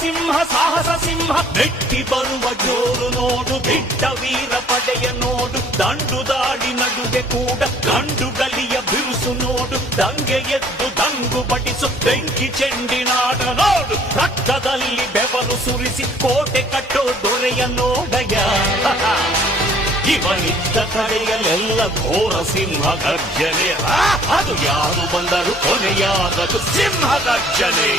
ಸಿಂಹ ಸಾಹಸ ಸಿಂಹ ಮೆಟ್ಟಿ ಬರುವ ಜೋರು ನೋಡು, ದಿಟ್ಟ ವೀರ ಪಡೆಯ ನೋಡು, ದಂಡು ದಾಡಿ ನಡುವೆ ಕೂಡ ಗಂಡು ಗಲಿಯ ಬಿರುಸು ನೋಡು, ದಂಗೆ ಎದ್ದು ದಂಗು ಬಡಿಸು ಬೆಂಕಿ ಚೆಂಡಿನಾಡ ನೋಡು, ರಕ್ತದಲ್ಲಿ ಬೆವರು ಸುರಿಸಿ ಕೋಟೆ ಕಟ್ಟೋ ದೊರೆಯ ನೋಡಯ. ಇವನಿದ್ದ ಕಡೆಯಲ್ಲೆಲ್ಲ ಘೋರ ಸಿಂಹ ಗರ್ಜನೆ, ಅದು ಯಾರು ಬಂದರು ಕೊನೆಯಾದದು ಸಿಂಹ ಗರ್ಜನೆ.